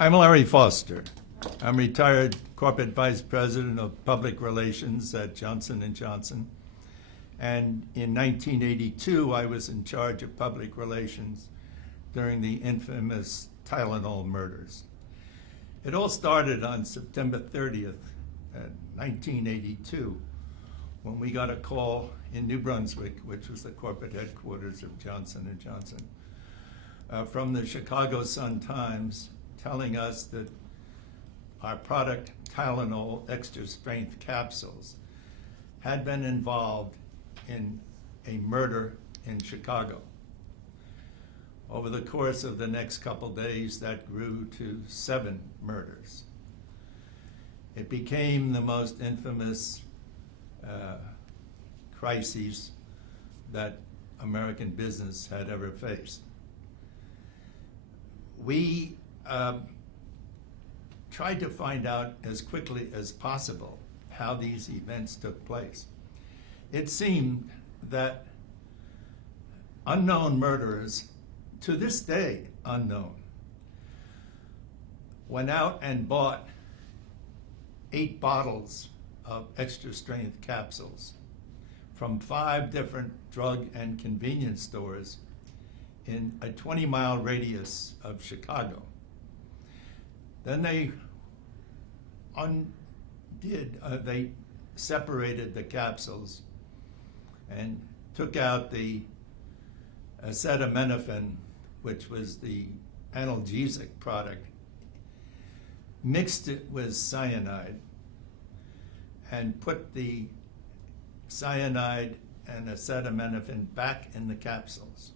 I'm Larry Foster. I'm retired corporate vice president of public relations at Johnson & Johnson. And in 1982, I was in charge of public relations during the infamous Tylenol murders. It all started on September 30th, 1982, when we got a call in New Brunswick, which was the corporate headquarters of Johnson & Johnson, from the Chicago Sun-Times, telling us that our product, Tylenol extra strength capsules, had been involved in a murder in Chicago. Over the course of the next couple days, that grew to 7 murders. It became the most infamous crises that American business had ever faced. We tried to find out as quickly as possible how these events took place. It seemed that unknown murderers, to this day unknown, went out and bought 8 bottles of extra strength capsules from 5 different drug and convenience stores in a 20-mile radius of Chicago. Then they they separated the capsules and took out the acetaminophen, which was the analgesic product, mixed it with cyanide, and put the cyanide and acetaminophen back in the capsules.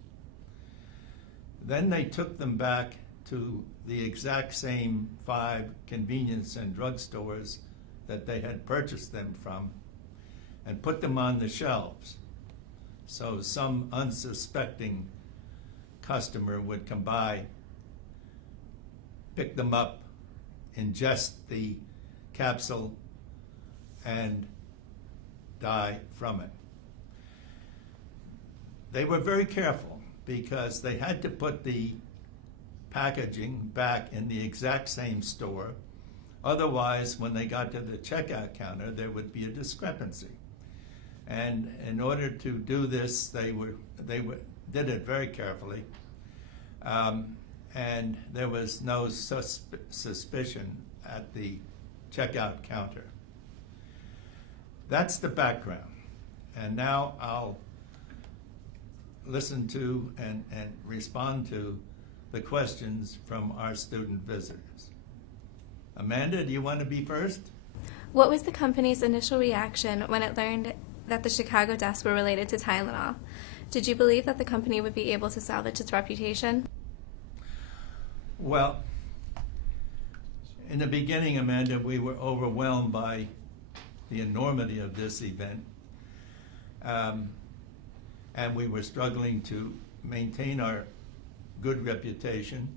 Then they took them back to the exact same 5 convenience and drug stores that they had purchased them from and put them on the shelves. So some unsuspecting customer would come by, pick them up, ingest the capsule, and die from it. They were very careful because they had to put the packaging back in the exact same store. Otherwise, when they got to the checkout counter, there would be a discrepancy. And in order to do this, they did it very carefully. And there was no suspicion at the checkout counter. That's the background. And now I'll listen to and respond to the questions from our student visitors. Amanda, do you want to be first? What was the company's initial reaction when it learned that the Chicago deaths were related to Tylenol? Did you believe that the company would be able to salvage its reputation? Well, in the beginning, Amanda, we were overwhelmed by the enormity of this event. And we were struggling to maintain our good reputation.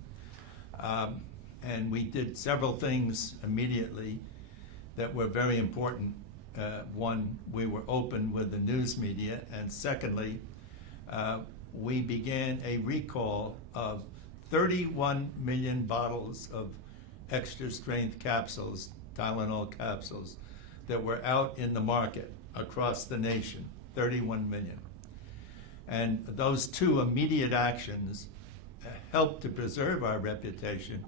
And we did several things immediately that were very important. One, we were open with the news media, and secondly, we began a recall of 31 million bottles of extra strength capsules, Tylenol capsules, that were out in the market across the nation, 31 million. And those 2 immediate actions helped to preserve our reputation,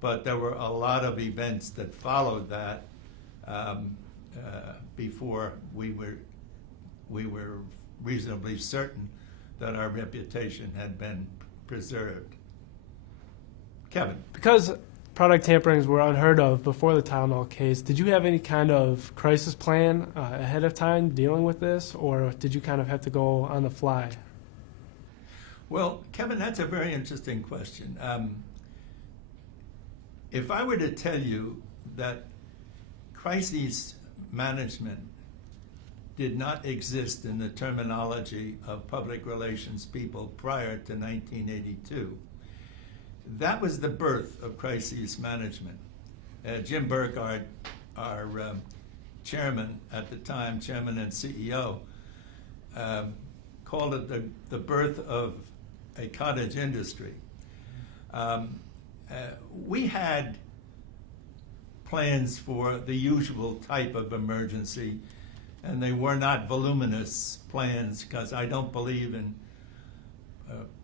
but there were a lot of events that followed that before we were reasonably certain that our reputation had been preserved. Kevin. Because product tamperings were unheard of before the Tylenol case, did you have any kind of crisis plan ahead of time dealing with this, or did you kind of have to go on the fly? Well, Kevin, that's a very interesting question. If I were to tell you that crisis management did not exist in the terminology of public relations people prior to 1982, that was the birth of crisis management. Jim Burke, our chairman at the time, chairman and CEO, called it the birth of a cottage industry. we had plans for the usual type of emergency, and they were not voluminous plans, because I don't believe in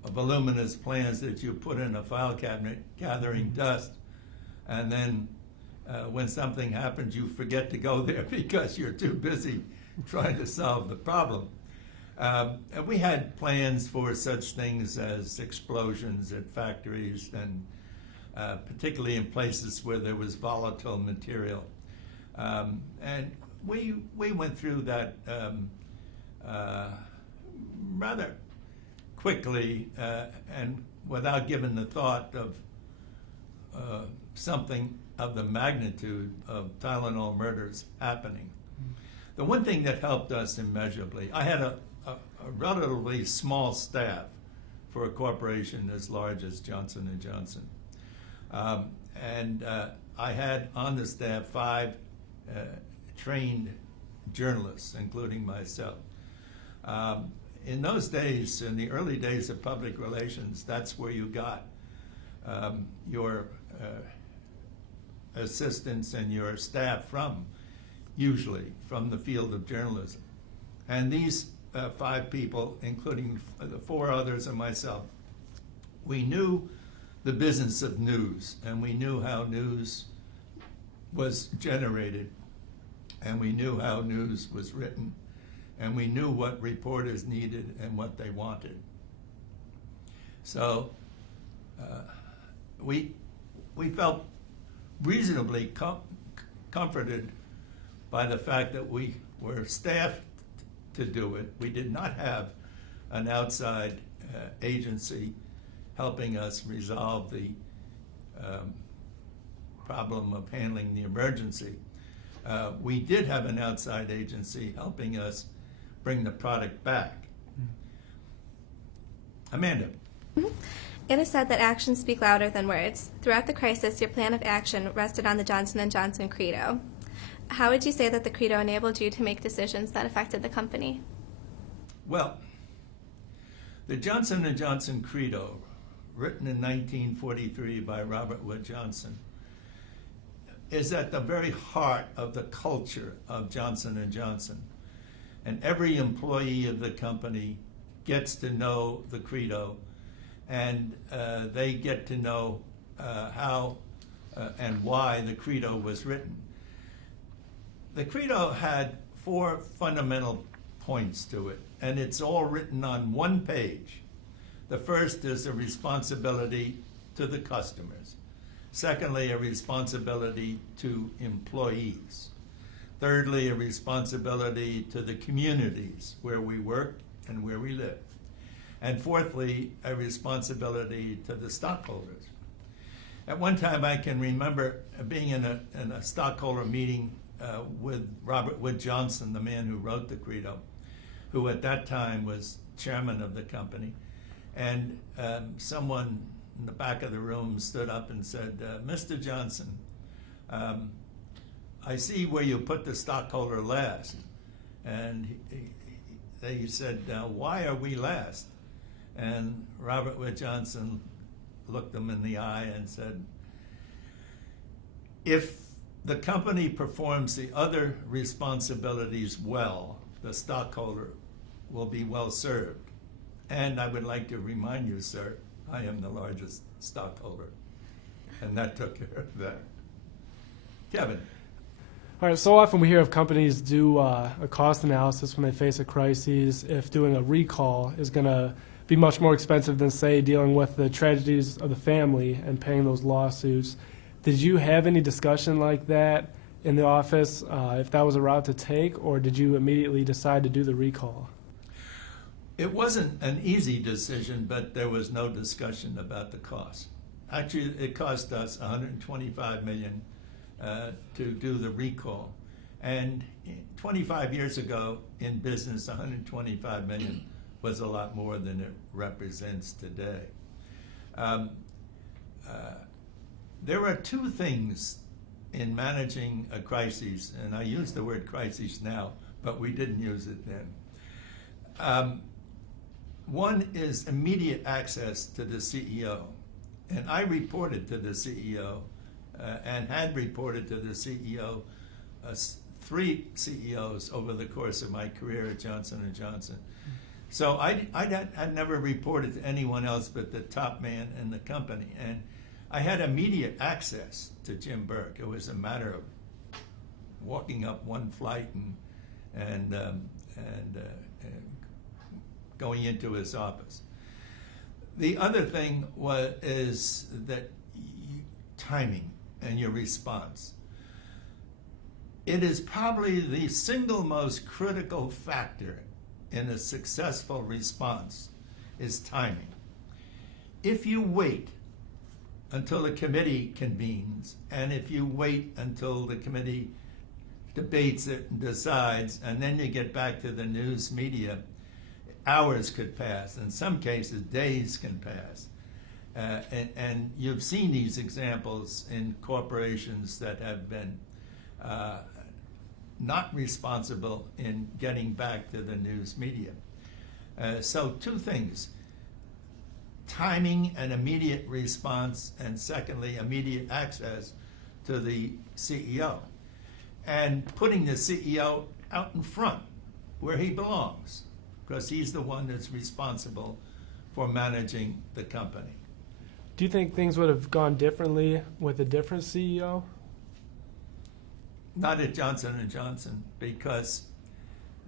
voluminous plans that you put in a file cabinet gathering dust, and then when something happens, you forget to go there because you're too busy trying to solve the problem. And we had plans for such things as explosions at factories, and particularly in places where there was volatile material. And we went through that rather quickly and without giving the thought of something of the magnitude of Tylenol murders happening. The one thing that helped us immeasurably, I had a relatively small staff for a corporation as large as Johnson & Johnson. And I had on the staff 5 trained journalists, including myself. In those days, in the early days of public relations, that's where you got your assistants and your staff from, usually from the field of journalism. And these 5 people, including the 4 others and myself, we knew the business of news, and we knew how news was generated, and we knew how news was written, and we knew what reporters needed and what they wanted. So we felt reasonably comforted by the fact that we were staffed to do it. We did not have an outside agency helping us resolve the problem of handling the emergency. We did have an outside agency helping us bring the product back. Amanda. Mm-hmm. It is said that actions speak louder than words. Throughout the crisis, your plan of action rested on the Johnson & Johnson credo. How would you say that the credo enabled you to make decisions that affected the company? Well, the Johnson & Johnson credo, written in 1943 by Robert Wood Johnson, is at the very heart of the culture of Johnson & Johnson. And every employee of the company gets to know the credo, and they get to know how and why the credo was written. The credo had 4 fundamental points to it, and it's all written on one page. The first is a responsibility to the customers. Secondly, a responsibility to employees. Thirdly, a responsibility to the communities where we work and where we live. And fourthly, a responsibility to the stockholders. At one time, I can remember being in a stockholder meeting with Robert Wood Johnson, the man who wrote the credo, who at that time was chairman of the company. And someone in the back of the room stood up and said, Mr. Johnson, I see where you put the stockholder last. And they said, why are we last? And Robert Wood Johnson looked them in the eye and said, if the company performs the other responsibilities well, the stockholder will be well served. And I would like to remind you, sir, I am the largest stockholder. And that took care of that. Kevin. All right, so often we hear of companies do a cost analysis when they face a crisis, if doing a recall is going to be much more expensive than, say, dealing with the tragedies of the family and paying those lawsuits. Did you have any discussion like that in the office, if that was a route to take, or did you immediately decide to do the recall? It wasn't an easy decision, but there was no discussion about the cost. Actually, it cost us $125 million to do the recall. And 25 years ago in business, $125 million was a lot more than it represents today. There are 2 things in managing a crisis, and I use the word crisis now, but we didn't use it then. One is immediate access to the CEO. And I reported to the CEO and had reported to the CEO, 3 CEOs over the course of my career at Johnson & Johnson. So I'd never reported to anyone else but the top man in the company. And I had immediate access to Jim Burke. It was a matter of walking up one flight and going into his office. The other thing is that timing and your response. It is probably the single most critical factor in a successful response is timing. If you wait until the committee convenes, and if you wait until the committee debates it and decides, and then you get back to the news media, hours could pass. In some cases, days can pass. And you've seen these examples in corporations that have been not responsible in getting back to the news media. So 2 things: timing and immediate response, and secondly, immediate access to the CEO. And putting the CEO out in front where he belongs, because he's the one that's responsible for managing the company. Do you think things would have gone differently with a different CEO? Not at Johnson & Johnson, because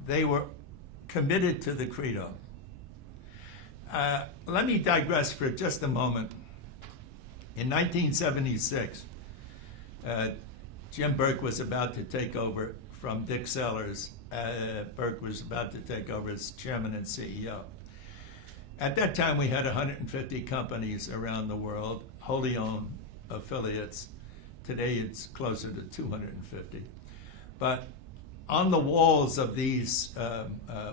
they were committed to the credo. Let me digress for just a moment. In 1976, Jim Burke was about to take over from Dick Sellers. Burke was about to take over as chairman and CEO. At that time, we had 150 companies around the world, wholly owned affiliates. Today, it's closer to 250. But on the walls of these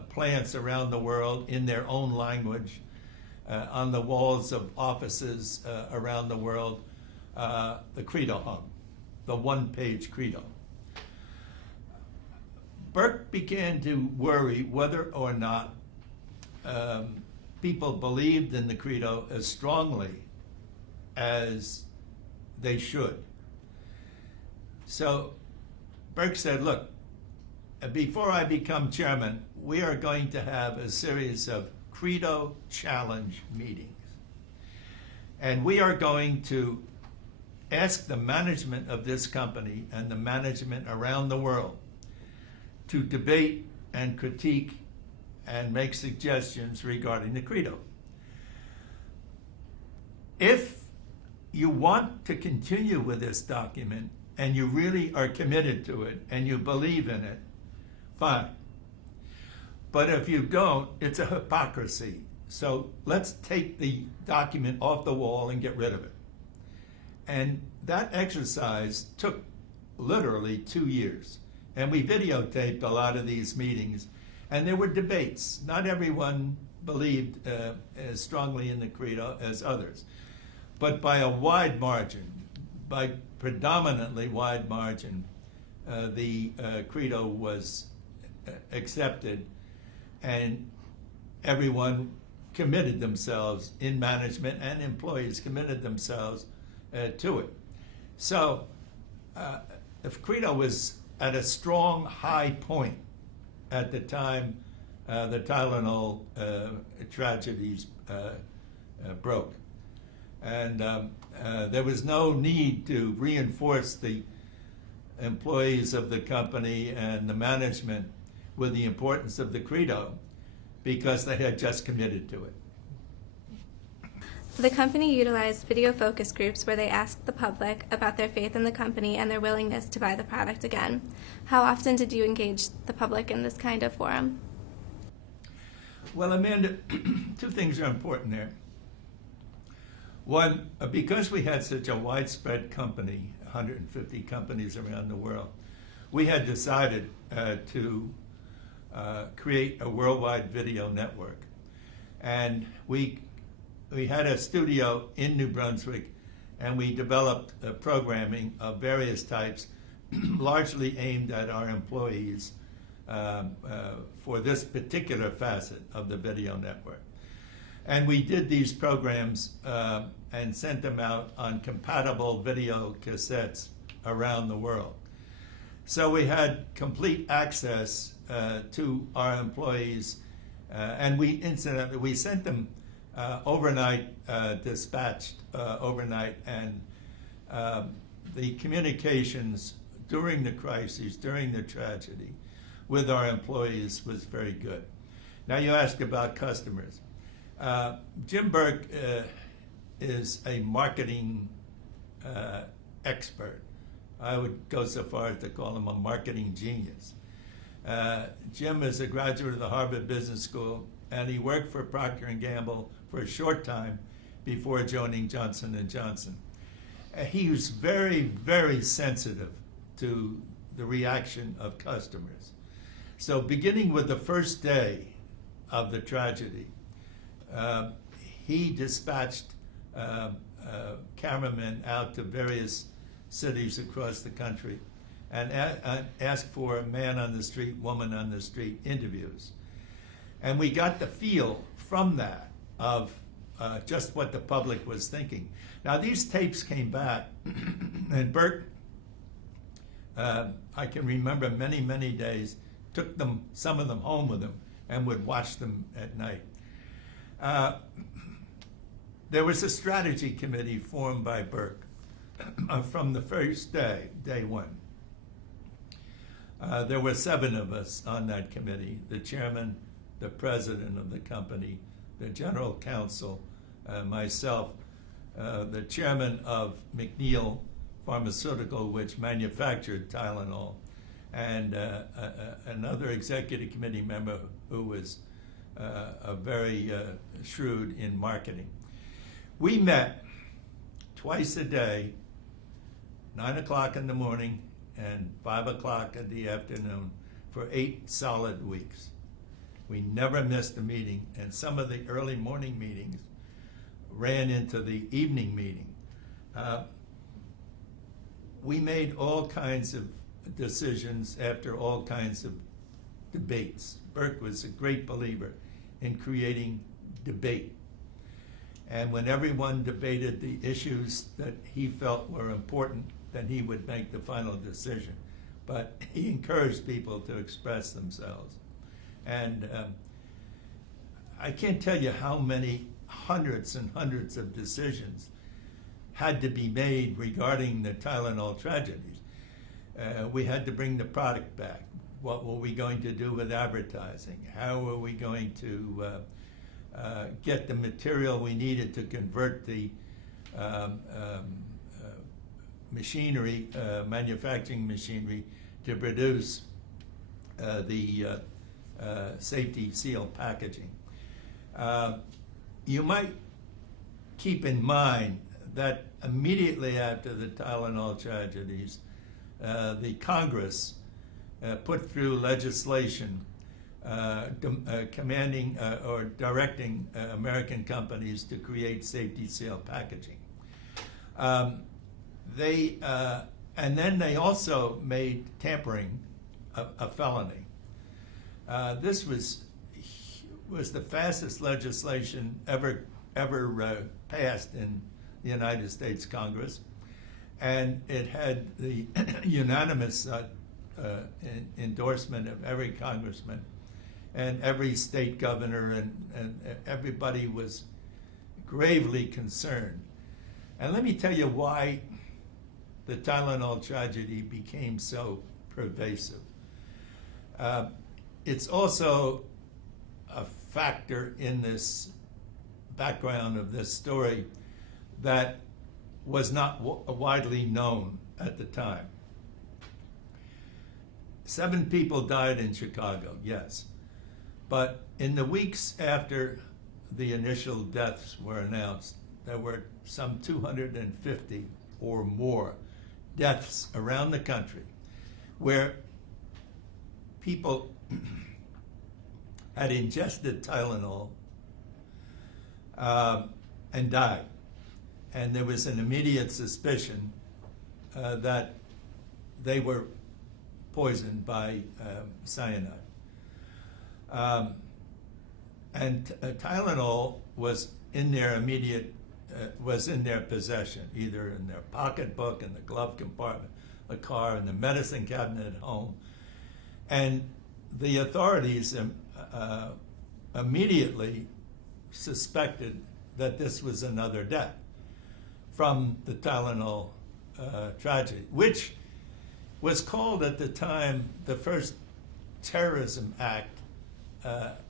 plants around the world, in their own language, on the walls of offices around the world, the credo hung, the one-page credo. Burke began to worry whether or not people believed in the credo as strongly as they should. So Burke said, look, before I become chairman, we are going to have a series of credo challenge meetings. And we are going to ask the management of this company and the management around the world to debate and critique and make suggestions regarding the credo. If you want to continue with this document and you really are committed to it and you believe in it, fine. But if you don't, it's a hypocrisy. So let's take the document off the wall and get rid of it. And that exercise took literally 2 years. And we videotaped a lot of these meetings. And there were debates. Not everyone believed as strongly in the credo as others. But by a wide margin, by predominantly wide margin, the credo was accepted, and everyone committed themselves in management, and employees committed themselves to it. So the credo was at a strong high point at the time the Tylenol tragedies broke. And there was no need to reinforce the employees of the company and the management with the importance of the credo, because they had just committed to it. The company utilized video focus groups where they asked the public about their faith in the company and their willingness to buy the product again. How often did you engage the public in this kind of forum? Well, Amanda, 2 things are important there. One, because we had such a widespread company, 150 companies around the world, we had decided to create a worldwide video network. And we had a studio in New Brunswick, and we developed programming of various types, largely aimed at our employees for this particular facet of the video network. And we did these programs and sent them out on compatible video cassettes around the world. So we had complete access to our employees, and incidentally, we sent them overnight, dispatched overnight, and the communications during the crises, during the tragedy, with our employees was very good. Now you asked about customers. Jim Burke is a marketing expert. I would go so far as to call him a marketing genius. Jim is a graduate of the Harvard Business School, and he worked for Procter & Gamble for a short time before joining Johnson & Johnson. He was very, very sensitive to the reaction of customers. So beginning with the first day of the tragedy, he dispatched cameramen out to various cities across the country and asked for man on the street, woman on the street interviews. And we got the feel from that of just what the public was thinking. Now these tapes came back, and Burke, I can remember many, many days, took some of them home with him and would watch them at night. There was a strategy committee formed by Burke from the first day, day one. There were 7 of us on that committee: the chairman, the president of the company, the general counsel, myself, the chairman of McNeil Pharmaceutical, which manufactured Tylenol, and another executive committee member who was very shrewd in marketing. We met twice a day, 9 o'clock in the morning and 5 o'clock in the afternoon, for 8 solid weeks. We never missed a meeting, and some of the early morning meetings ran into the evening meeting. We made all kinds of decisions after all kinds of debates. Burke was a great believer in creating debate. And when everyone debated the issues that he felt were important, then he would make the final decision. But he encouraged people to express themselves. And I can't tell you how many hundreds and hundreds of decisions had to be made regarding the Tylenol tragedies. We had to bring the product back. What were we going to do with advertising? How were we going to get the material we needed to convert the machinery, manufacturing machinery, to produce the safety seal packaging? You might keep in mind that immediately after the Tylenol tragedies, the Congress put through legislation commanding or directing American companies to create safety seal packaging. And then they also made tampering a felony. This was the fastest legislation ever passed in the United States Congress, and it had the unanimous endorsement of every congressman and every state governor, and everybody was gravely concerned. And let me tell you why the Tylenol tragedy became so pervasive. It's also a factor in this background of this story that was not widely known at the time. 7 people died in Chicago, yes. But in the weeks after the initial deaths were announced, there were some 250 or more deaths around the country where people had ingested Tylenol and died. And there was an immediate suspicion that they were poisoned by cyanide. And Tylenol was in their immediate, was in their possession, either in their pocketbook, in the glove compartment, the car, in the medicine cabinet at home. And the authorities immediately suspected that this was another death from the Tylenol tragedy, which was called at the time the first terrorism act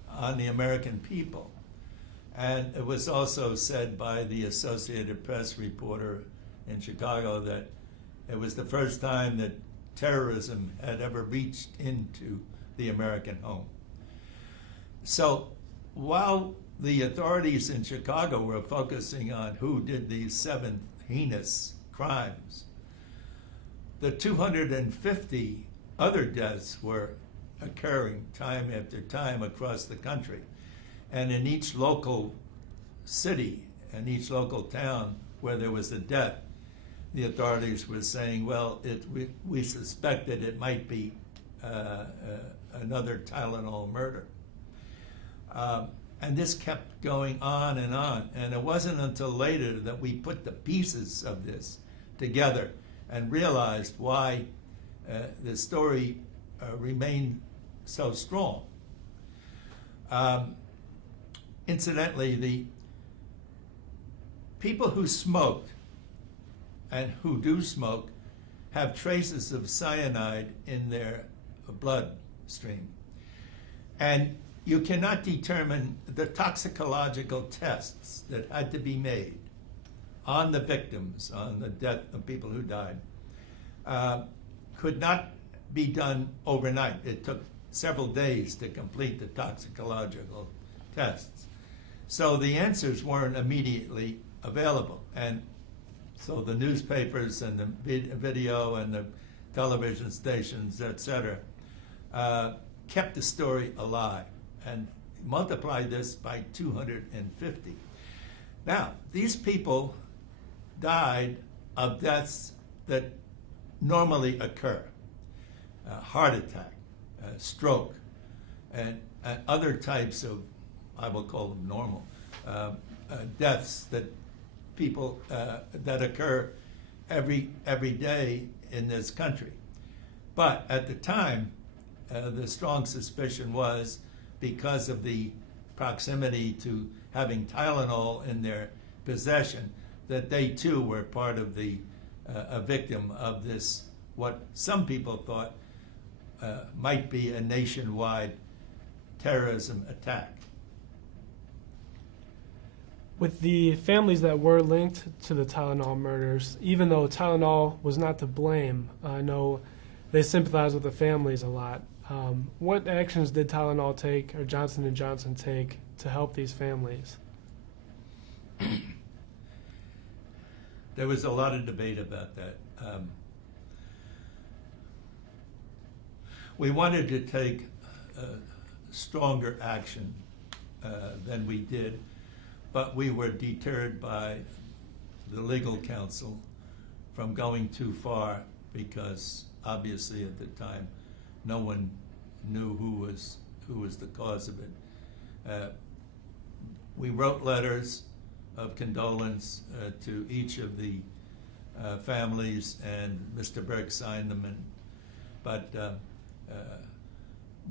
on the American people. And it was also said by the Associated Press reporter in Chicago that it was the first time that terrorism had ever reached into the American home. So while the authorities in Chicago were focusing on who did these 7 heinous crimes, the 250 other deaths were occurring time after time across the country. And in each local city and each local town where there was a death, the authorities were saying, well, we suspected it might be another Tylenol murder. And this kept going on. And it wasn't until later that we put the pieces of this together and realized why the story remained so strong. Incidentally, the people who smoked and who do smoke have traces of cyanide in their bloodstream. And you cannot determine the toxicological tests that had to be made on the victims, on the death of people who died, could not be done overnight. It took several days to complete the toxicological tests. So the answers weren't immediately available. And so the newspapers and the video and the television stations, et cetera, kept the story alive and multiplied this by 250. Now, these people died of deaths that normally occur. Heart attack, stroke, and other types of, I will call them normal, deaths that people that occur every day in this country. But at the time, the strong suspicion was because of the proximity to having Tylenol in their possession, that they too were part of the a victim of this, what some people thought might be a nationwide terrorism attack. With the families that were linked to the Tylenol murders, even though Tylenol was not to blame, I know they sympathize with the families a lot. What actions did Tylenol take, or Johnson & Johnson take, to help these families? There was a lot of debate about that. We wanted to take stronger action than we did, but we were deterred by the legal counsel from going too far because obviously at the time no one knew who was the cause of it. We wrote letters of condolence to each of the families, and Mr. Berg signed them. But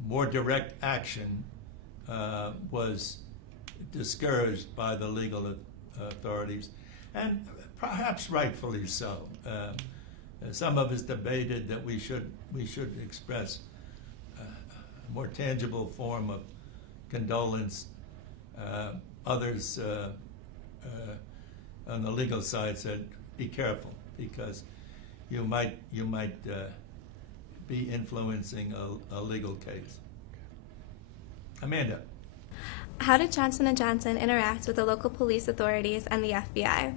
more direct action was discouraged by the legal authorities, and perhaps rightfully so. Some of us debated that we should express a more tangible form of condolence. Others on the legal side said, "Be careful, because you might be influencing a legal case." Amanda. How did Johnson & Johnson interact with the local police authorities and the FBI?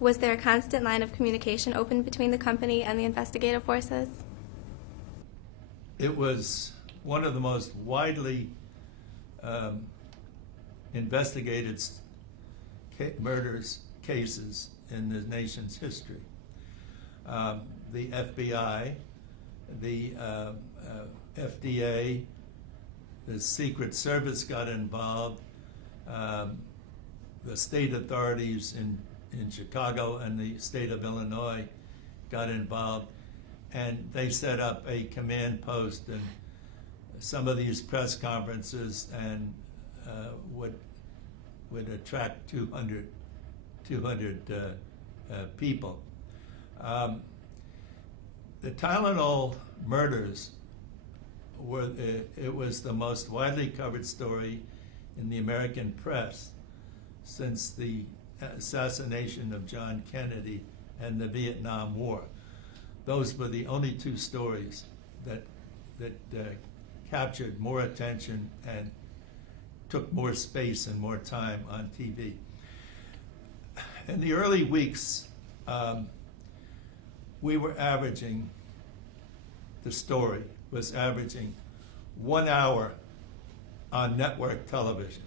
Was there a constant line of communication open between the company and the investigative forces? It was one of the most widely investigated murders cases in the nation's history. The FBI, the FDA, the Secret Service got involved. the state authorities in Chicago and the state of Illinois got involved, and they set up a command post and some of these press conferences, and would attract 200 people. The Tylenol murders it was the most widely covered story in the American press since the assassination of John Kennedy and the Vietnam War. Those were the only two stories that captured more attention and took more space and more time on TV. In the early weeks, we were averaging, the story was averaging 1 hour on network television.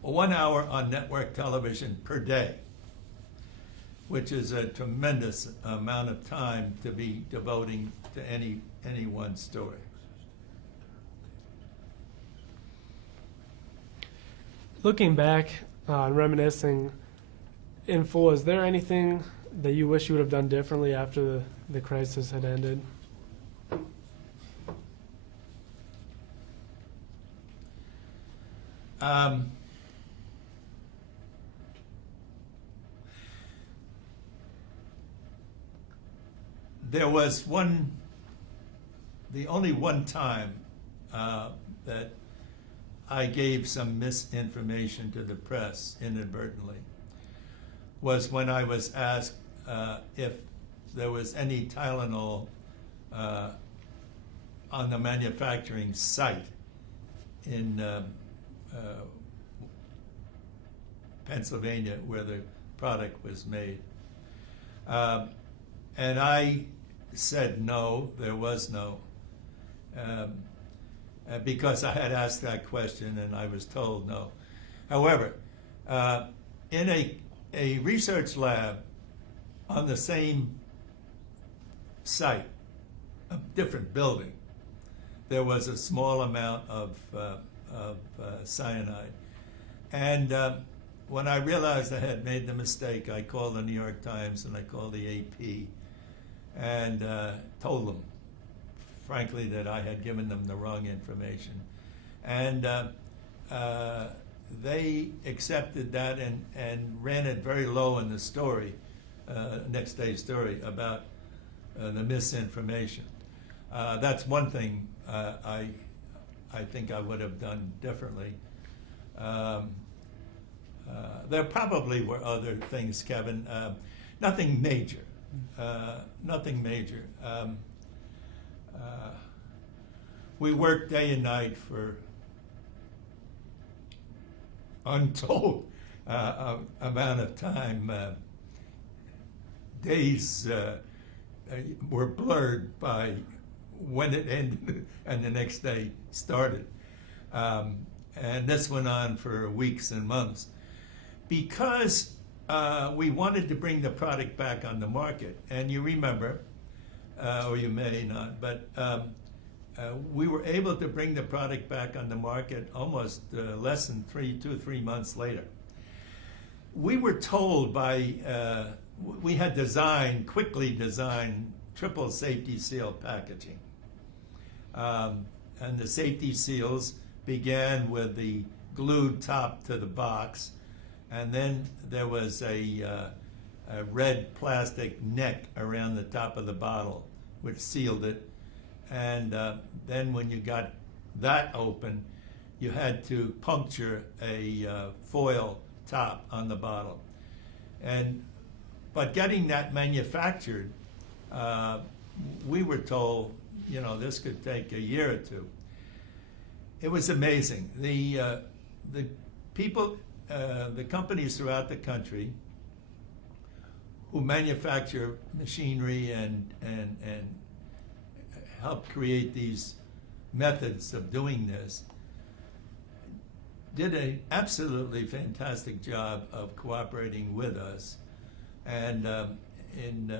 1 hour on network television per day, which is a tremendous amount of time to be devoting to any one story. Looking back, reminiscing in full, is there anything that you wish you would have done differently after the crisis had ended? There was the only one time that I gave some misinformation to the press inadvertently was when I was asked if there was any Tylenol on the manufacturing site in Pennsylvania where the product was made. And I said no, there was no, because I had asked that question and I was told no. However, in a research lab on the same site, a different building, there was a small amount of cyanide. And when I realized I had made the mistake, I called the New York Times and I called the AP and told them, frankly, that I had given them the wrong information. And they accepted that and ran it very low in the story, next day's story, about the misinformation. That's one thing I think I would have done differently. There probably were other things, Kevin. Nothing major. Nothing major. We worked day and night for untold amount of time. Days were blurred by when it ended and the next day started. And this went on for weeks and months. Because we wanted to bring the product back on the market, and you remember, or you may not, but we were able to bring the product back on the market almost less than 3 months later. We were told by, we had quickly designed triple safety seal packaging. And the safety seals began with the glued top to the box, and then there was a red plastic neck around the top of the bottle, which sealed it. And then when you got that open, you had to puncture a foil top on the bottle. But getting that manufactured, we were told, this could take a year or two. It was amazing. The people, the companies throughout the country who manufacture machinery and help create these methods of doing this did an absolutely fantastic job of cooperating with us. And in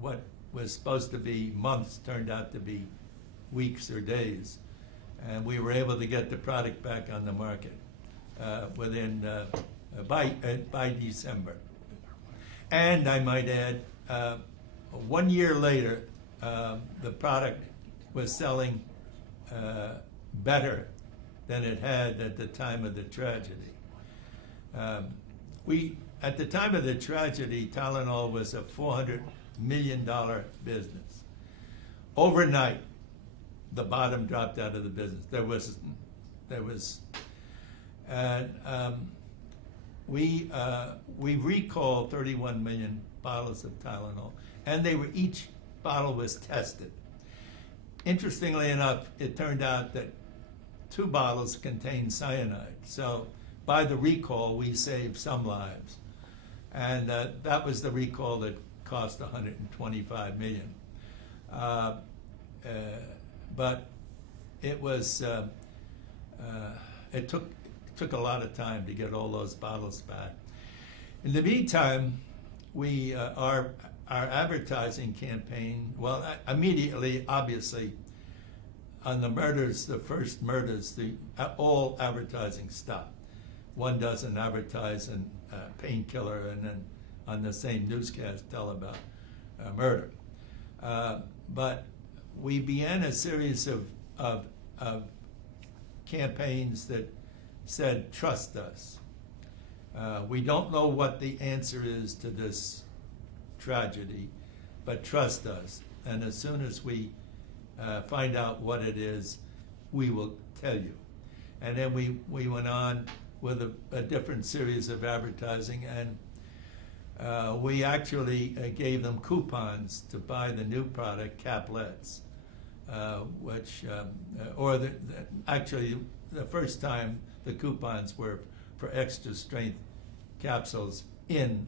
what was supposed to be months turned out to be weeks or days. And we were able to get the product back on the market. by December. And I might add, 1 year later, the product was selling better than it had at the time of the tragedy. At the time of the tragedy, Tylenol was a $400 million business. Overnight, the bottom dropped out of the business. We recalled 31 million bottles of Tylenol, and each bottle was tested. Interestingly enough, it turned out that 2 bottles contained cyanide. So by the recall, we saved some lives. And that was the recall that cost $125 million. But it was, it took a lot of time to get all those bottles back. In the meantime, our advertising campaign, well, immediately, obviously, on the murders, the first murders, all advertising stopped. One doesn't advertise a painkiller and then on the same newscast tell about murder. But we began a series of campaigns that said, trust us. We don't know what the answer is to this tragedy, but trust us. And as soon as we find out what it is, we will tell you. And then we went on with a different series of advertising, and we actually gave them coupons to buy the new product, Caplets, actually the first time the coupons were for extra strength capsules in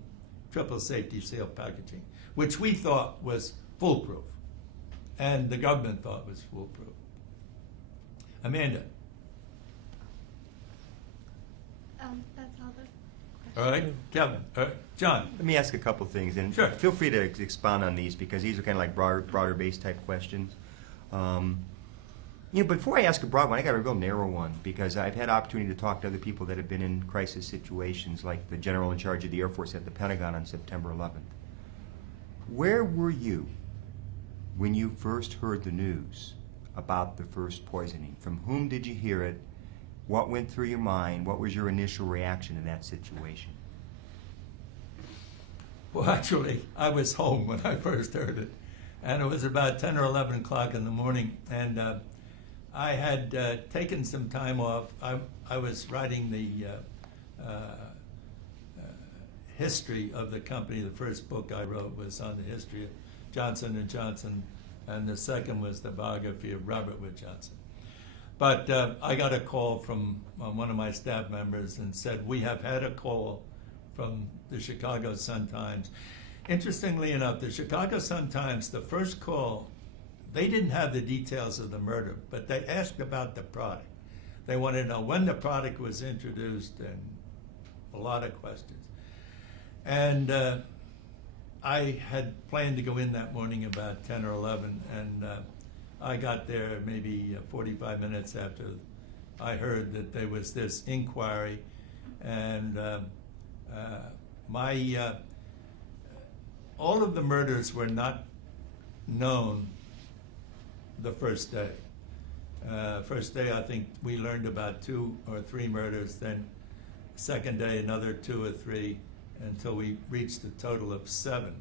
triple safety seal packaging, which we thought was foolproof, and the government thought was foolproof. Amanda. That's all the questions. All right, Kevin, John. Let me ask a couple things, and Sure. feel free to expound on these because these are kind of like broader based type questions. Before I ask a broad one, I got a real narrow one because I've had opportunity to talk to other people that have been in crisis situations, like the general in charge of the Air Force at the Pentagon on September 11th. Where were you when you first heard the news about the first poisoning? From whom did you hear it? What went through your mind? What was your initial reaction in that situation? Well, actually, I was home when I first heard it, and it was about 10 or 11 o'clock in the morning, and I had taken some time off. I was writing the history of the company. The first book I wrote was on the history of Johnson & Johnson, and the second was the biography of Robert Wood Johnson. But I got a call from one of my staff members and said, we have had a call from the Chicago Sun-Times. Interestingly enough, the Chicago Sun-Times, the first call, they didn't have the details of the murder, but they asked about the product. They wanted to know when the product was introduced and a lot of questions. And I had planned to go in that morning about 10 or 11, and I got there maybe 45 minutes after I heard that there was this inquiry, and all of the murders were not known the first day. First day, I think we learned about 2 or 3 murders, then second day another 2 or 3, until we reached a total of 7.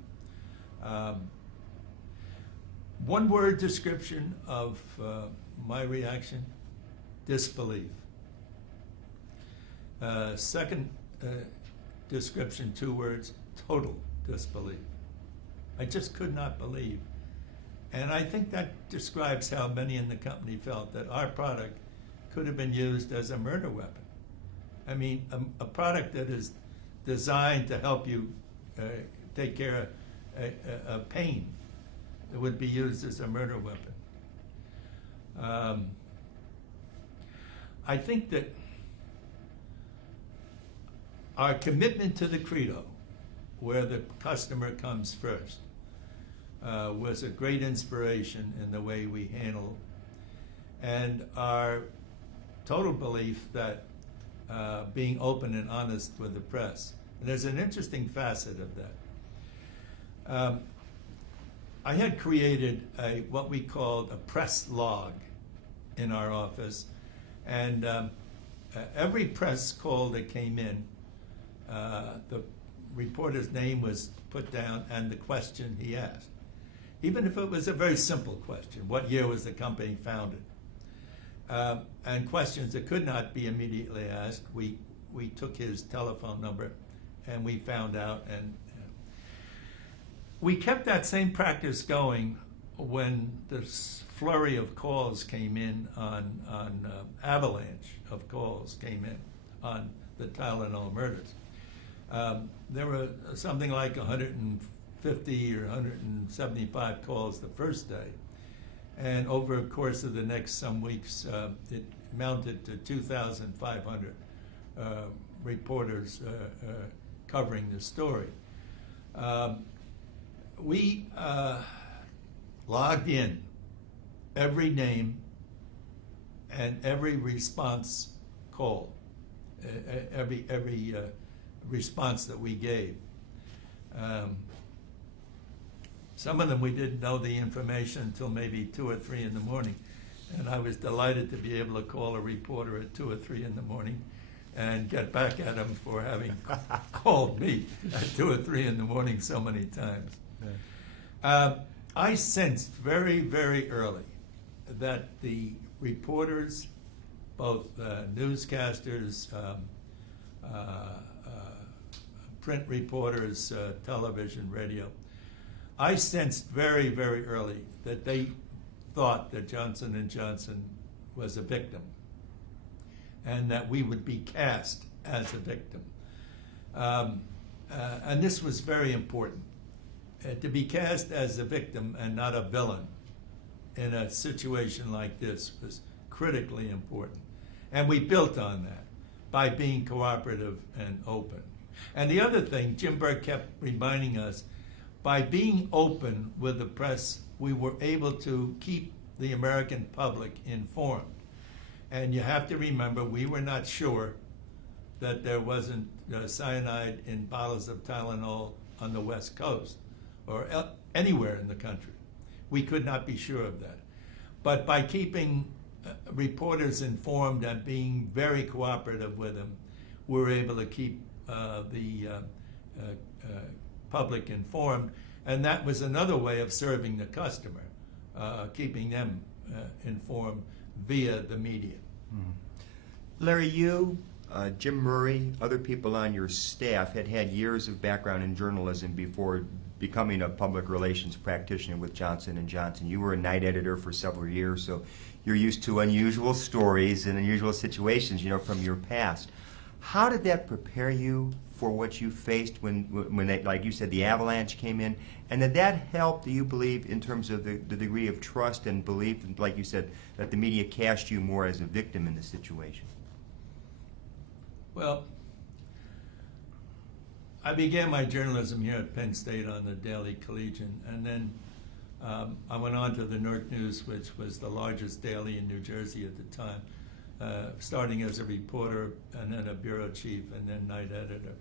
One word description of my reaction: disbelief. Second description, 2 words: total disbelief. I just could not believe. And I think that describes how many in the company felt that our product could have been used as a murder weapon. I mean, a product that is designed to help you take care of pain, it would be used as a murder weapon. I think that our commitment to the credo, where the customer comes first, was a great inspiration in the way we handle, and our total belief that being open and honest with the press. And there's an interesting facet of that. I had created what we called a press log in our office, and every press call that came in, the reporter's name was put down and the question he asked. Even if it was a very simple question, what year was the company founded? And questions that could not be immediately asked, we took his telephone number and we found out, and we kept that same practice going when this flurry of calls came in on avalanche of calls came in on the Tylenol murders. There were something like 150 or 175 calls the first day, and over the course of the next some weeks, it mounted to 2,500 reporters covering the story. We logged in every name and every response call, every response that we gave. Some of them we didn't know the information until maybe 2 or 3 in the morning, and I was delighted to be able to call a reporter at 2 or 3 in the morning and get back at him for having called me at 2 or 3 in the morning so many times. I sensed very, very early that the reporters, both newscasters, print reporters, television, radio, I sensed very, very early that they thought that Johnson & Johnson was a victim and that we would be cast as a victim. And this was very important. To be cast as a victim and not a villain in a situation like this was critically important. And we built on that by being cooperative and open. And the other thing, Jim Burke kept reminding us, by being open with the press, we were able to keep the American public informed. And you have to remember, we were not sure that there wasn't cyanide in bottles of Tylenol on the West Coast or anywhere in the country. We could not be sure of that. But by keeping reporters informed and being very cooperative with them, we were able to keep the public informed. And that was another way of serving the customer, keeping them informed via the media. Mm-hmm. Larry, you, Jim Murray, other people on your staff had years of background in journalism before becoming a public relations practitioner with Johnson & Johnson. You were a night editor for several years, so you're used to unusual stories and unusual situations, from your past. How did that prepare you for what you faced when they, like you said, the avalanche came in? And did that help, do you believe, in terms of the degree of trust and belief, like you said, that the media cast you more as a victim in the situation? Well, I began my journalism here at Penn State on the Daily Collegian, and then I went on to the Newark News, which was the largest daily in New Jersey at the time, starting as a reporter and then a bureau chief and then night editor.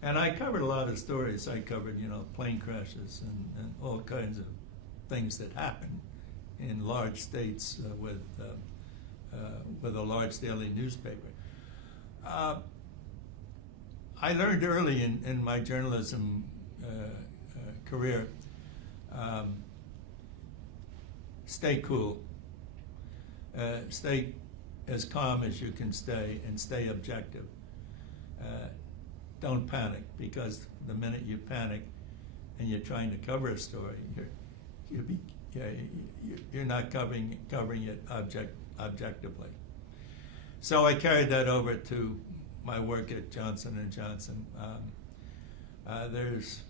And I covered a lot of stories. I covered, plane crashes and all kinds of things that happen in large states with a large daily newspaper. I learned early in my journalism career, stay cool, stay as calm as you can stay, and stay objective. Don't panic, because the minute you panic and you're trying to cover a story, you're not covering it objectively. So I carried that over to my work at Johnson & Johnson. There's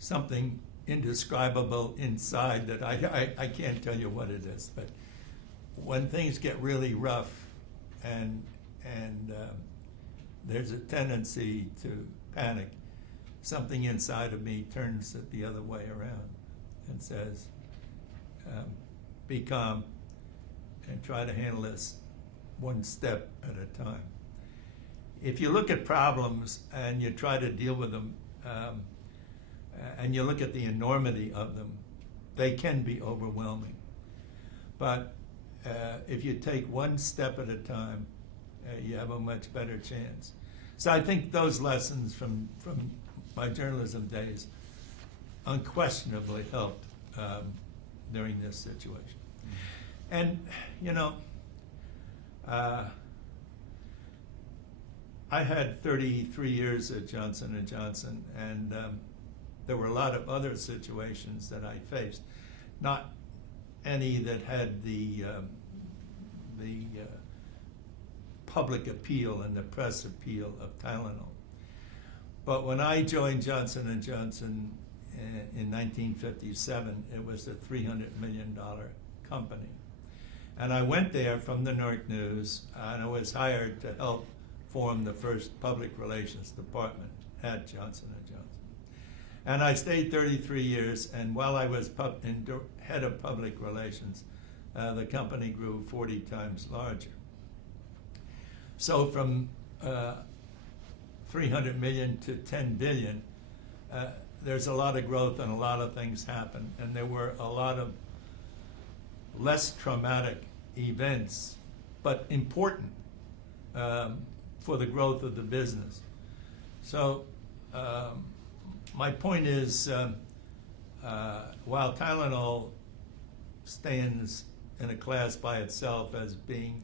something indescribable inside that I can't tell you what it is, but when things get really rough and there's a tendency to panic, something inside of me turns it the other way around and says, be calm and try to handle this one step at a time. If you look at problems and you try to deal with them, and you look at the enormity of them, they can be overwhelming. But if you take one step at a time, you have a much better chance. So I think those lessons from my journalism days unquestionably helped during this situation. And, you know, I had 33 years at Johnson & Johnson, and there were a lot of other situations that I faced, not any that had the public appeal and the press appeal of Tylenol. But when I joined Johnson & Johnson in 1957, it was a $300 million company. And I went there from the Newark News, and I was hired to help form the first public relations department at Johnson & Johnson. And I stayed 33 years, and while I was head of public relations, the company grew 40 times larger. So from 300 million to 10 billion, there's a lot of growth and a lot of things happen, and there were a lot of less traumatic events, but important for the growth of the business. So my point is, while Tylenol stands in a class by itself as being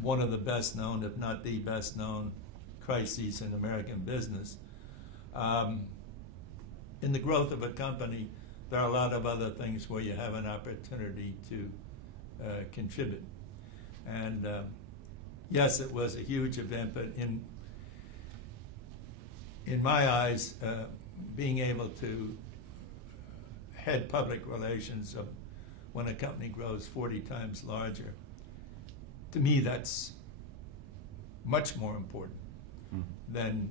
one of the best known, if not the best known, crises in American business, in the growth of a company, there are a lot of other things where you have an opportunity to contribute. And yes, it was a huge event, but in my eyes, being able to head public relations of when a company grows 40 times larger, to me that's much more important than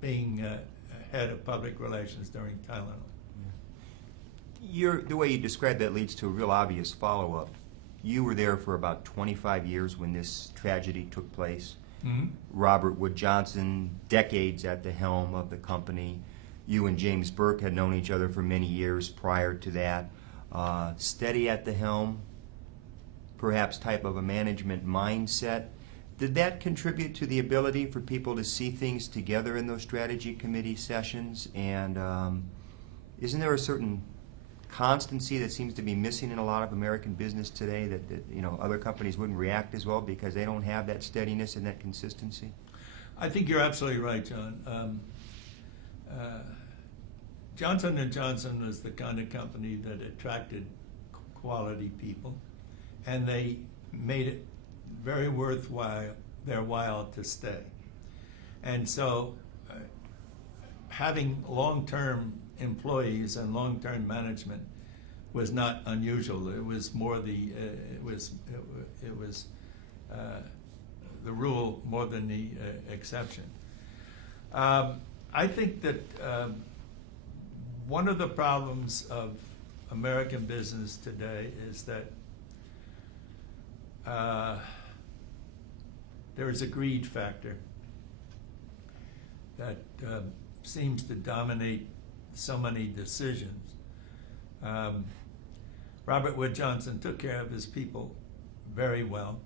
being head of public relations during Tylenol. The way you described that leads to a real obvious follow-up. You were there for about 25 years when this tragedy took place. Mm-hmm. Robert Wood Johnson, decades at the helm of the company. You and James Burke had known each other for many years prior to that. Steady at the helm, perhaps type of a management mindset. Did that contribute to the ability for people to see things together in those strategy committee sessions? And isn't there a certain constancy that seems to be missing in a lot of American business today that you know, other companies wouldn't react as well because they don't have that steadiness and that consistency? I think you're absolutely right, John. Johnson & Johnson was the kind of company that attracted quality people, and they made it very worthwhile their while to stay. And so having long-term employees and long-term management was not unusual. It was more the the rule more than the exception. I think that one of the problems of American business today is that there is a greed factor that seems to dominate so many decisions. Robert Wood Johnson took care of his people very well.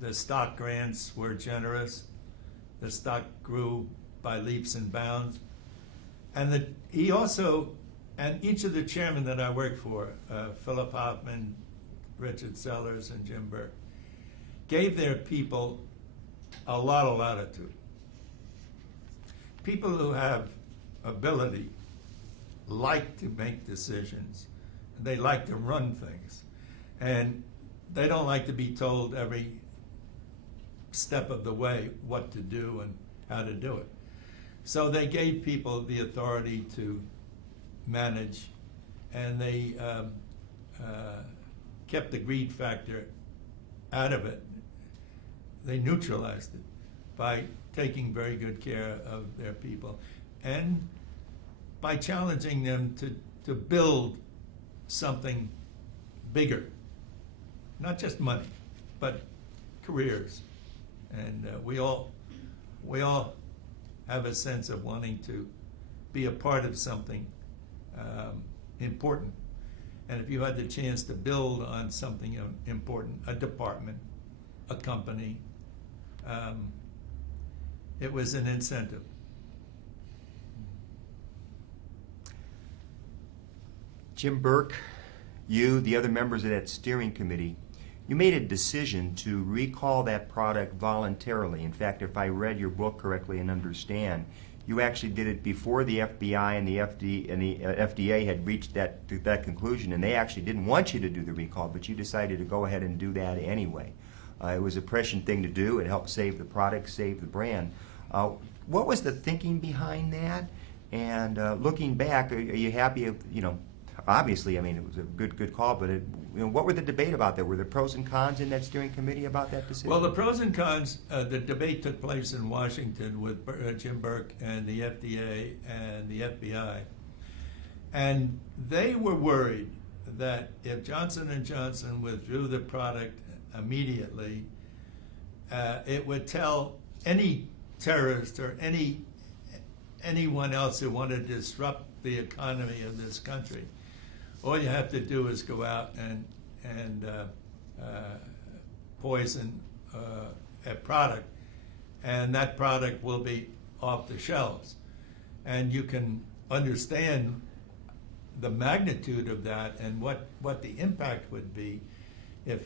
The stock grants were generous. The stock grew by leaps and bounds. And he also, and each of the chairmen that I worked for, Philip Hoffman, Richard Sellers, and Jim Burke, gave their people a lot of latitude. People who have ability like to make decisions. They like to run things. And they don't like to be told every step of the way what to do and how to do it. So they gave people the authority to manage, and they kept the greed factor out of it. They neutralized it by taking very good care of their people and by challenging them to build something bigger not just money, but careers. And we all have a sense of wanting to be a part of something important. And if you had the chance to build on something important, a department, a company, it was an incentive. Jim Burke, you, the other members of that steering committee, you made a decision to recall that product voluntarily. In fact, if I read your book correctly and understand, you actually did it before the FBI and the FDA had reached that conclusion, and they actually didn't want you to do the recall, but you decided to go ahead and do that anyway. It was a prescient thing to do. It helped save the product, save the brand. What was the thinking behind that? And looking back, are you happy? Obviously, I mean, it was a good call, but what were the debate about that? Were there pros and cons in that steering committee about that decision? Well, the pros and cons, the debate took place in Washington with Jim Burke and the FDA and the FBI. And they were worried that if Johnson & Johnson withdrew the product immediately, it would tell any terrorist or anyone else who wanted to disrupt the economy of this country, all you have to do is go out and poison a product, and that product will be off the shelves. And you can understand the magnitude of that and what the impact would be if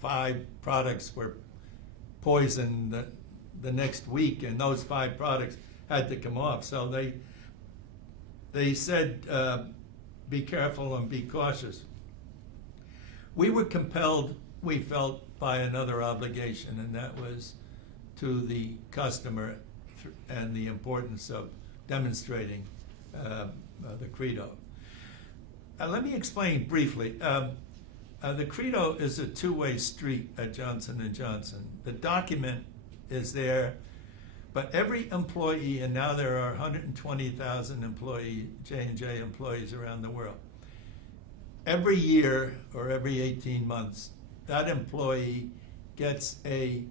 5 products were poisoned the next week, and those 5 products had to come off. So they said, be careful and be cautious. We were compelled, we felt, by another obligation, and that was to the customer and the importance of demonstrating the Credo. Let me explain briefly. The Credo is a two-way street at Johnson & Johnson. The document is there, but every employee, and now there are 120,000 J&J employees around the world, every year or every 18 months, that employee gets a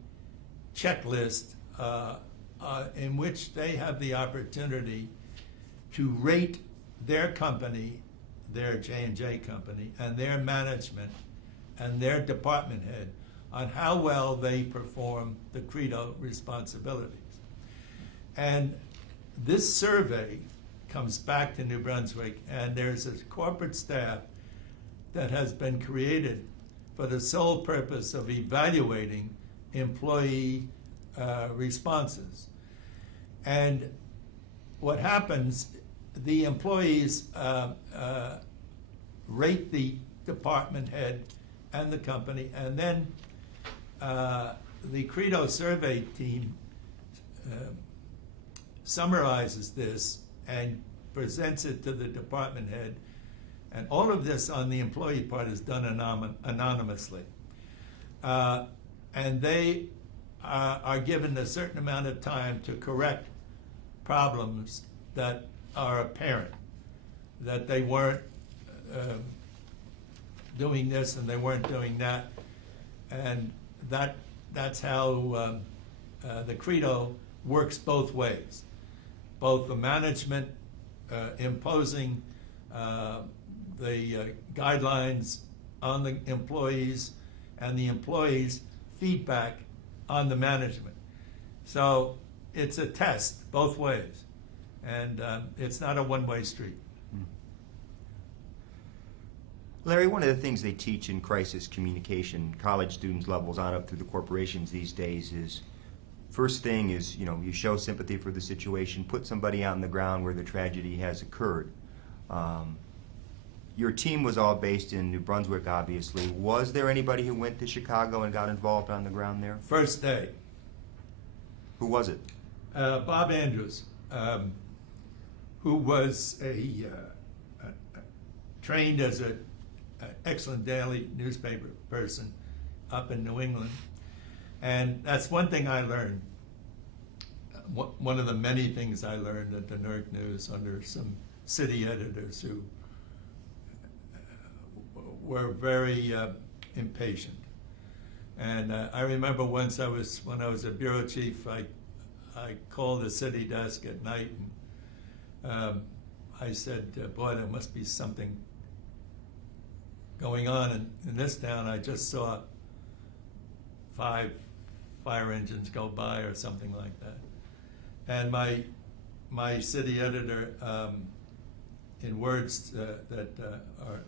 checklist in which they have the opportunity to rate their company, their J&J company, and their management and their department head on how well they perform the Credo responsibilities. And this survey comes back to New Brunswick, and there's a corporate staff that has been created for the sole purpose of evaluating employee responses. And what happens, the employees rate the department head and the company, and then the Credo survey team summarizes this and presents it to the department head. And all of this on the employee part is done anonymously. And they are given a certain amount of time to correct problems that are apparent, that they weren't doing this and they weren't doing that. And that's how the Credo works both ways. Both the management imposing the guidelines on the employees and the employees' feedback on the management. So it's a test both ways, and it's not a one-way street. Larry, one of the things they teach in crisis communication, college students levels on up through the corporations these days, is first thing is, you show sympathy for the situation, put somebody on the ground where the tragedy has occurred. Your team was all based in New Brunswick, obviously. Was there anybody who went to Chicago and got involved on the ground there? First day. Who was it? Bob Andrews, who was trained as an excellent daily newspaper person up in New England. And that's one thing I learned. One of the many things I learned at the NERC News under some city editors who were very impatient. And I remember once when I was a bureau chief, I called the city desk at night and I said, boy, there must be something going on in this town. I just saw 5 fire engines go by or something like that. And my city editor, in words that are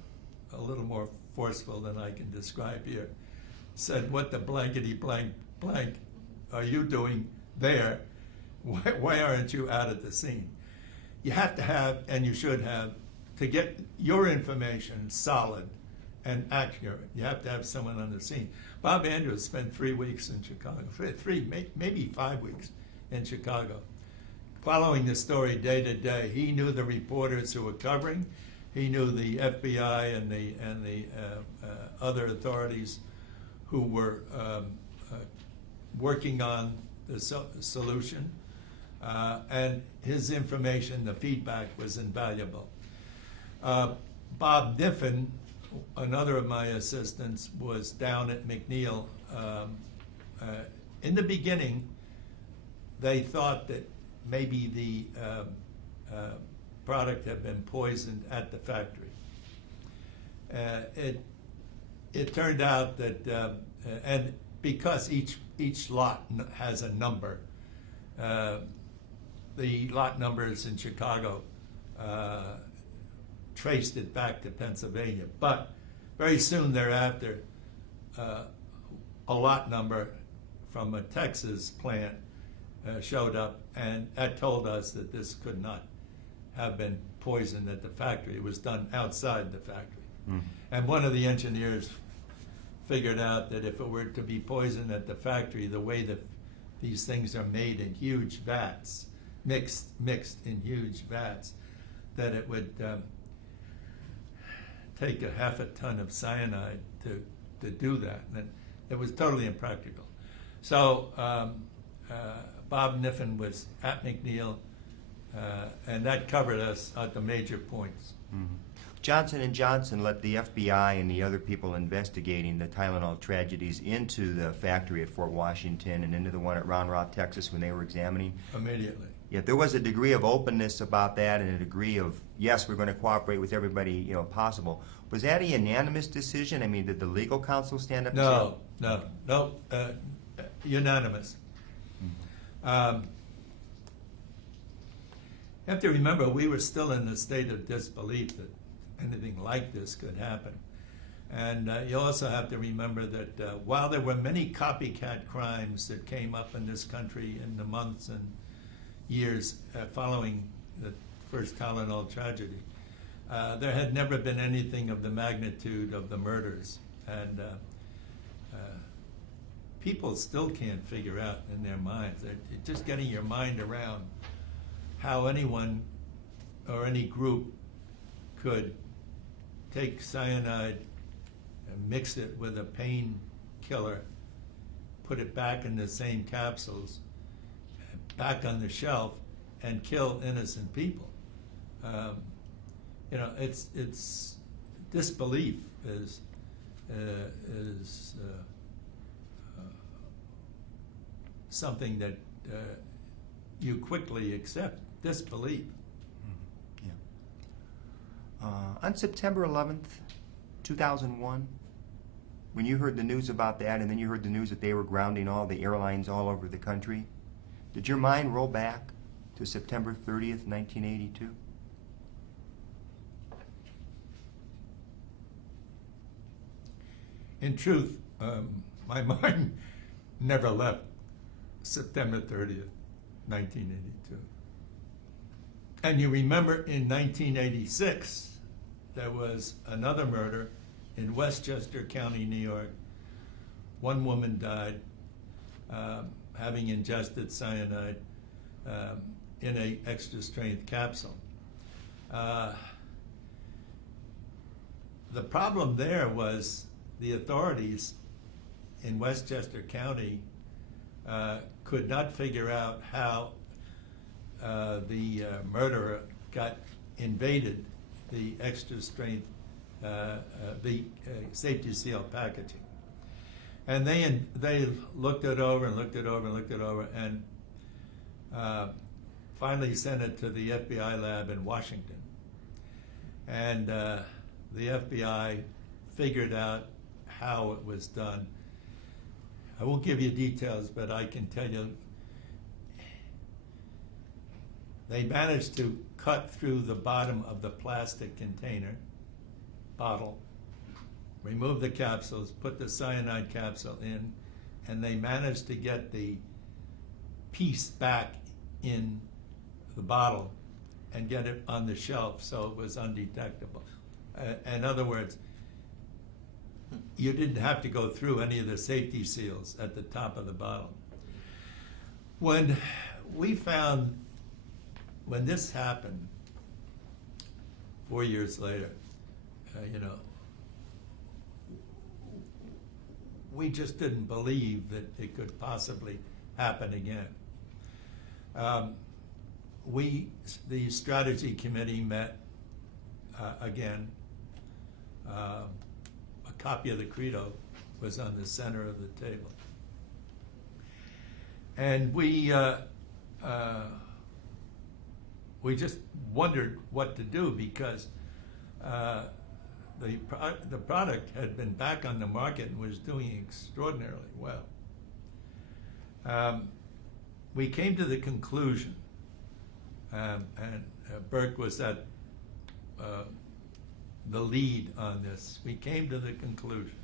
a little more forceful than I can describe here, said, "What the blankety blank blank are you doing there? Why aren't you out at the scene?" You have to have, and you should have, to get your information solid and accurate. You have to have someone on the scene. Bob Andrews spent 3 weeks in Chicago, maybe 5 weeks in Chicago, following the story day to day. He knew the reporters who were covering. He knew the FBI and the other authorities who were working on the solution. And his information, the feedback, was invaluable. Bob Niffen, another of my assistants, was down at McNeil. In the beginning, they thought that maybe the product had been poisoned at the factory. It turned out that, and because each lot has a number, the lot numbers in Chicago traced it back to Pennsylvania. But very soon thereafter, a lot number from a Texas plant showed up, and that told us that this could not have been poisoned at the factory. It was done outside the factory. And one of the engineers figured out that if it were to be poisoned at the factory, the way that these things are made in huge vats, mixed in huge vats, that it would take a half a ton of cyanide to do that. And it was totally impractical. So Bob Niffen was at McNeil, and that covered us at the major points. Mm-hmm. Johnson & Johnson let the FBI and the other people investigating the Tylenol tragedies into the factory at Fort Washington and into the one at Round Rock, Texas, when they were examining. Immediately. Yet there was a degree of openness about that and a degree of, yes, we're going to cooperate with everybody possible. Was that a unanimous decision? I mean, did the legal counsel stand up and say? No, unanimous. You have to remember, we were still in a state of disbelief that anything like this could happen. And you also have to remember that while there were many copycat crimes that came up in this country in the months and years following the first Tylenol tragedy, there had never been anything of the magnitude of the murders. And people still can't figure out in their minds. Just getting your mind around how anyone or any group could take cyanide and mix it with a painkiller, put it back in the same capsules, back on the shelf, and kill innocent people. It's disbelief is something that you quickly accept. Disbelief. On September 11th, 2001, when you heard the news about that and then you heard the news that they were grounding all the airlines all over the country, did your mind roll back to September 30th, 1982? In truth, my mind never left September 30th, 1982. And you remember in 1986, there was another murder in Westchester County, New York. One woman died having ingested cyanide in an extra strength capsule. The problem there was the authorities in Westchester County could not figure out how the murderer invaded the extra strength the safety seal packaging. And they looked it over and looked it over and looked it over, and finally sent it to the FBI lab in Washington. And the FBI figured out how it was done. I won't give you details, but I can tell you they managed to cut through the bottom of the plastic container, bottle, remove the capsules, put the cyanide capsule in, and they managed to get the piece back in the bottle and get it on the shelf so it was undetectable. In other words, you didn't have to go through any of the safety seals at the top of the bottle. When this happened 4 years later, we just didn't believe that it could possibly happen again. The strategy committee met again. A copy of the Credo was on the center of the table. And we just wondered what to do because the product had been back on the market and was doing extraordinarily well. We came to the conclusion, and Burke was at the lead on this. We came to the conclusion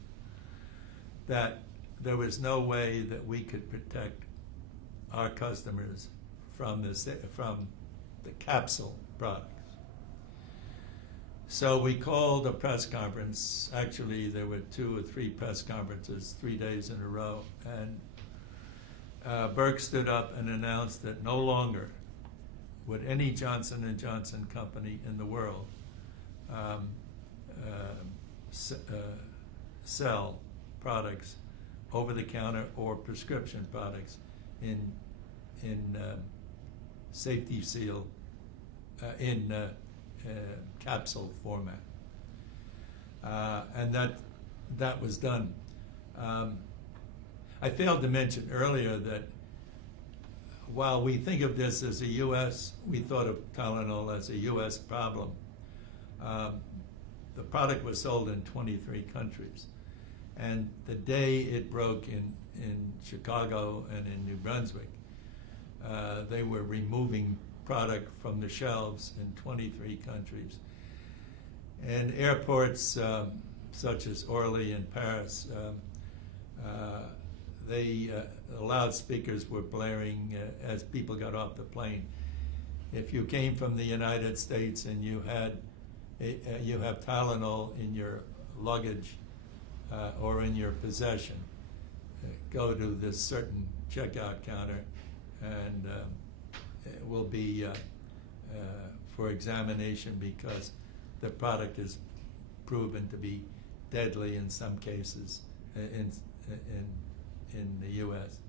that there was no way that we could protect our customers from the capsule products. So we called a press conference. Actually, there were 2 or 3 press conferences, 3 days in a row. And Burke stood up and announced that no longer would any Johnson & Johnson company in the world sell products, over-the-counter or prescription products, in safety seal, in capsule format. And that was done. I failed to mention earlier that while we think of this as a U.S., we thought of Tylenol as a U.S. problem. The product was sold in 23 countries. And the day it broke in Chicago and in New Brunswick, they were removing product from the shelves in 23 countries. And airports such as Orly in Paris, the loudspeakers were blaring as people got off the plane. If you came from the United States and you have Tylenol in your luggage or in your possession, go to this certain checkout counter, and it will be for examination because the product is proven to be deadly in some cases in the U.S.